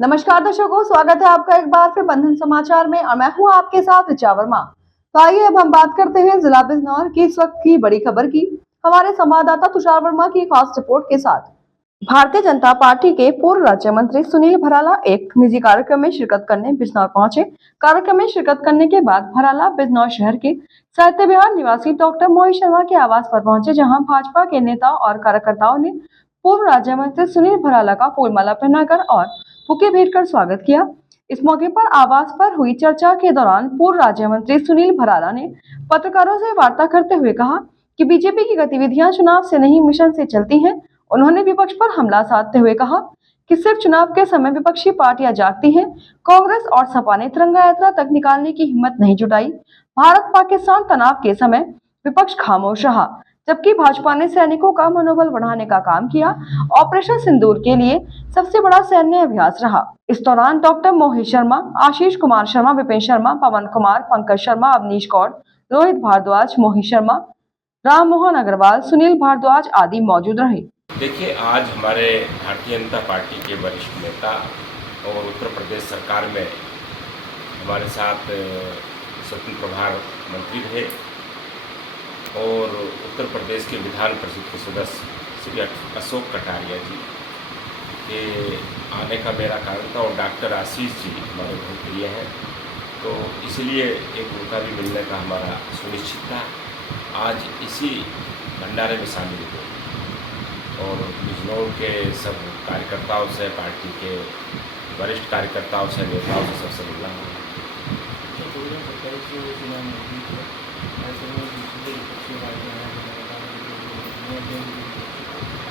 नमस्कार दर्शकों, स्वागत है आपका एक बार फिर बंधन समाचार में और मैं हूं आपके साथ ऋचा वर्मा। तो आइए अब हम बात करते हैं जिला बिजनौर की इस वक्त की बड़ी खबर की। हमारे संवाददाता तुषार वर्मा की खास रिपोर्ट के साथ। भारतीय जनता पार्टी के पूर्व राज्य मंत्री सुनील भराला एक निजी कार्यक्रम में शिरकत करने बिजनौर पहुंचे। कार्यक्रम में शिरकत करने के बाद भराला बिजनौर शहर के साहित्य विहार निवासी डॉक्टर मोहित शर्मा के आवास पर पहुंचे, जहां भाजपा के नेता और कार्यकर्ताओं ने पूर्व राज्य मंत्री सुनील भराला का फूलमाला पहनाकर और बुके भेंट कर स्वागत किया। इस मौके पर आवास पर हुई चर्चा के दौरान पूर्व राज्य मंत्री सुनील भराला ने पत्रकारों से वार्ता करते हुए कहा कि बीजेपी की गतिविधियां चुनाव से नहीं मिशन से चलती हैं। उन्होंने विपक्ष पर हमला साधते हुए कहा कि सिर्फ चुनाव के समय विपक्षी पार्टियां जागती हैं। कांग्रेस और सपा ने तिरंगा यात्रा तक निकालने की हिम्मत नहीं जुटाई। भारत पाकिस्तान तनाव के समय विपक्ष खामोश रहा, जबकि भाजपा ने सैनिकों का मनोबल बढ़ाने का काम किया। ऑपरेशन सिंदूर के लिए सबसे बड़ा सैन्य अभ्यास रहा। इस दौरान डॉक्टर मोहित शर्मा, आशीष कुमार शर्मा, विपिन शर्मा, पवन कुमार, पंकज शर्मा, अवनीश गौड़, रोहित भारद्वाज, मोहित शर्मा, राम मोहन अग्रवाल, सुनील भारद्वाज आदि मौजूद रहे। देखिए, आज हमारे भारतीय जनता पार्टी के वरिष्ठ नेता और उत्तर प्रदेश सरकार में हमारे साथ स्वतंत्र प्रभार मंत्री रहे और उत्तर प्रदेश के विधान परिषद के सदस्य श्री अशोक कटारिया जी के आने का मेरा कारण था और डॉक्टर आशीष जी हमारे बहुत प्रिय हैं, तो इसलिए एक मौका भी मिलने का हमारा सुनिश्चित था। आज इसी भंडारे में शामिल हुए और बिजनौर के सब कार्यकर्ताओं से, पार्टी के वरिष्ठ कार्यकर्ताओं से, नेताओं से सबसे मिलना हुआ।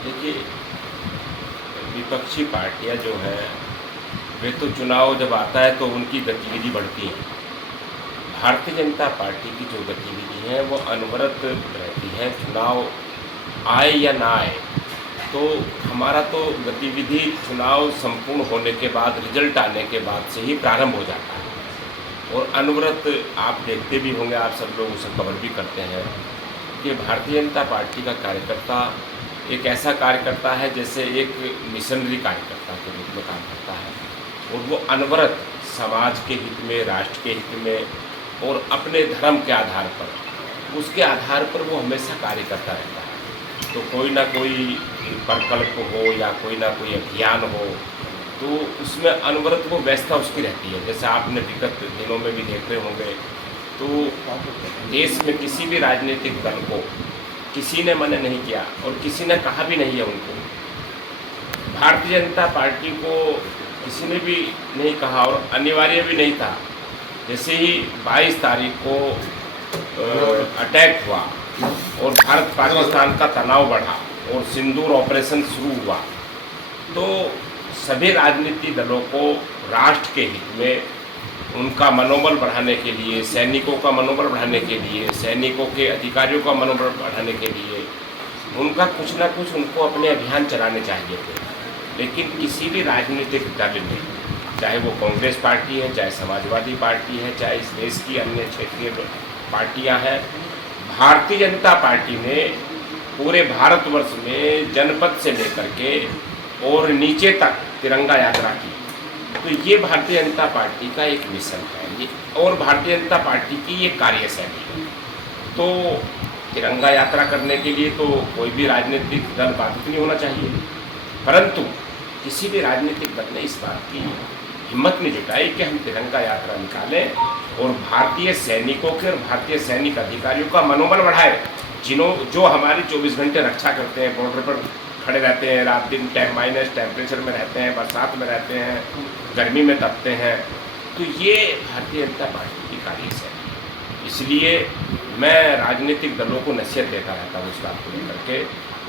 देखिए, विपक्षी पार्टियां जो हैं वे तो चुनाव जब आता है तो उनकी गतिविधि बढ़ती है। भारतीय जनता पार्टी की जो गतिविधि है वो अनवरत रहती है, चुनाव आए या ना आए। तो हमारा तो गतिविधि चुनाव संपूर्ण होने के बाद, रिजल्ट आने के बाद से ही प्रारंभ हो जाता है और अनवरत आप देखते भी होंगे, आप सब लोग उसे कवर भी करते हैं कि भारतीय जनता पार्टी का कार्यकर्ता एक ऐसा कार्यकर्ता है जैसे एक मिशनरी कार्यकर्ता के रूप में काम करता है और वो अनवरत समाज के हित में, राष्ट्र के हित में और अपने धर्म के आधार पर, उसके आधार पर वो हमेशा कार्य करता रहता है। तो कोई ना कोई प्रकल्प हो या कोई ना कोई अभियान हो तो उसमें अनवरत वो व्यवस्था उसकी रहती है। जैसे आपने विगत दिनों में भी देख रहे होंगे तो देश में किसी भी राजनीतिक दल को किसी ने मना नहीं किया और किसी ने कहा भी नहीं है उनको। भारतीय जनता पार्टी को किसी ने भी नहीं कहा और अनिवार्य भी नहीं था। जैसे ही 22 तारीख को अटैक हुआ और भारत पाकिस्तान का तनाव बढ़ा और सिंदूर ऑपरेशन शुरू हुआ तो सभी राजनीतिक दलों को राष्ट्र के हित में, उनका मनोबल बढ़ाने के लिए, सैनिकों का मनोबल बढ़ाने के लिए, सैनिकों के अधिकारियों का मनोबल बढ़ाने के लिए उनका कुछ ना कुछ उनको अपने अभियान चलाने चाहिए थे। लेकिन किसी भी राजनीतिक दल ने, चाहे वो कांग्रेस पार्टी है, चाहे समाजवादी पार्टी है, चाहे इस देश की अन्य क्षेत्रीय पार्टियां हैं, भारतीय जनता पार्टी ने पूरे भारतवर्ष में जनपद से लेकर के और नीचे तक तिरंगा यात्रा की। तो ये भारतीय जनता पार्टी का एक मिशन है और भारतीय जनता पार्टी की ये कार्यशैली है। तो तिरंगा यात्रा करने के लिए तो कोई भी राजनीतिक दल बाधित नहीं होना चाहिए, परंतु किसी भी राजनीतिक दल ने इस बात की हिम्मत नहीं जुटाई कि हम तिरंगा यात्रा निकालें और भारतीय सैनिकों के और भारतीय सैनिक अधिकारियों का मनोबल बढ़ाए, जो हमारी 24 घंटे रक्षा करते हैं, बॉर्डर पर खड़े रहते हैं, रात दिन माइनस टेम्परेचर में रहते हैं, बरसात में रहते हैं, गर्मी में तपते हैं। तो ये भारतीय जनता पार्टी की कार्यशैली। इसलिए मैं राजनीतिक दलों को नसीहत देता रहता हूँ इस बात को लेकर के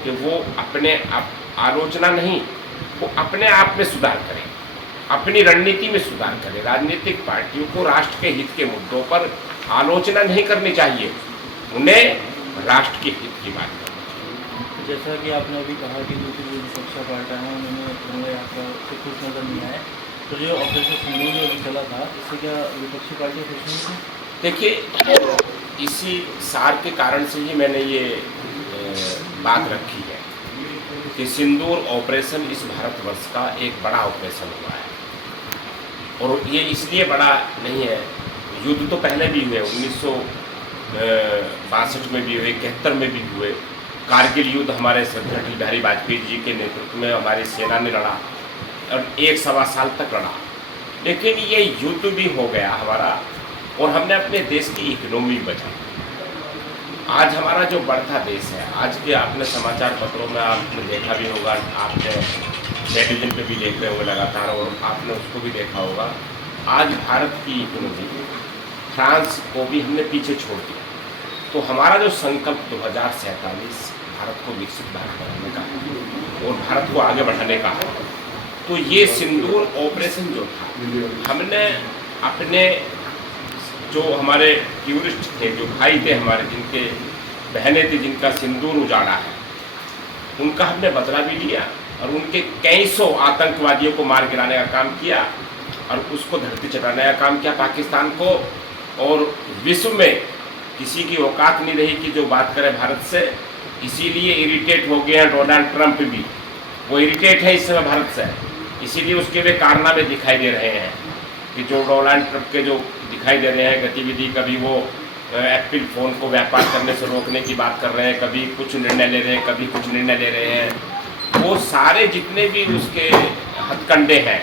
कि वो अपने आप आलोचना नहीं, वो अपने आप में सुधार करें, अपनी रणनीति में सुधार करें। राजनीतिक पार्टियों को राष्ट्र के हित के मुद्दों पर आलोचना नहीं करनी चाहिए, उन्हें राष्ट्र के हित की बात करनी चाहिए। जैसा कि आपने अभी कहा कि दूसरी जो विपक्षी पार्टियां हैं उन्होंने तिरंगा यात्रा से खुश नजर नहीं आए, तो जो ऑपरेशन सिंदूर जो अभी चला था इससे क्या विपक्षी पार्टियां खुश नहीं थी? देखिए, इसी सार के कारण से ही मैंने ये बात रखी है कि सिंदूर ऑपरेशन इस भारतवर्ष का एक बड़ा ऑपरेशन हुआ है और ये इसलिए बड़ा नहीं है, युद्ध तो पहले भी हुए, 1962 में भी हुए, 71 में भी हुए। कारगिल युद्ध हमारे श्रद्धेय अटल बिहारी वाजपेयी जी के नेतृत्व में हमारी सेना ने लड़ा और 1-1.25 साल तक लड़ा। लेकिन ये युद्ध भी हो गया हमारा और हमने अपने देश की इकोनॉमी बचाई। आज हमारा जो बढ़ता देश है, आज के आपने समाचार पत्रों में आपने देखा भी होगा, आपने टेलीविजन पे भी देख रहे होंगे लगातार और आपने उसको भी देखा होगा। आज भारत की इकोनॉमी फ्रांस को भी हमने पीछे छोड़ दिया। तो हमारा जो संकल्प 2047 भारत को विकसित भारत बनाने का और भारत को आगे बढ़ाने का है, तो ये सिंदूर ऑपरेशन जो था, हमने अपने जो हमारे टूरिस्ट थे, जो भाई थे हमारे, जिनके बहनें थी, जिनका सिंदूर उजाड़ा है, उनका हमने बदला भी लिया और उनके कई सौ आतंकवादियों को मार गिराने का काम किया और उसको धरती चटाने का काम किया पाकिस्तान को। और विश्व में किसी की औकात नहीं रही कि जो बात करे भारत से। इसीलिए इरिटेट हो गए हैं डोनाल्ड ट्रंप भी, वो इरिटेट है इस समय भारत से, इसीलिए उसके वे कारनामे दिखाई दे रहे हैं कि जो डोनाल्ड ट्रंप के जो दिखाई दे रहे हैं गतिविधि, कभी वो एप्पल फ़ोन को व्यापार करने से रोकने की बात कर रहे हैं, कभी कुछ निर्णय ले रहे हैं, कभी कुछ निर्णय ले रहे हैं। वो सारे जितने भी उसके हथकंडे हैं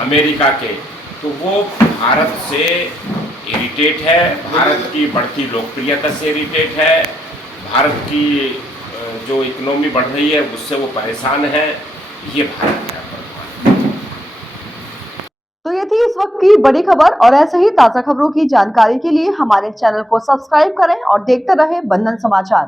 अमेरिका के, तो वो भारत से इरिटेट है, भारत की बढ़ती लोकप्रियता से इरिटेट है, भारत की जो इकोनॉमी बढ़ रही है उससे वो परेशान है। ये भारत है। तो ये थी इस वक्त की बड़ी खबर और ऐसे ही ताजा खबरों की जानकारी के लिए हमारे चैनल को सब्सक्राइब करें और देखते रहें बंधन समाचार।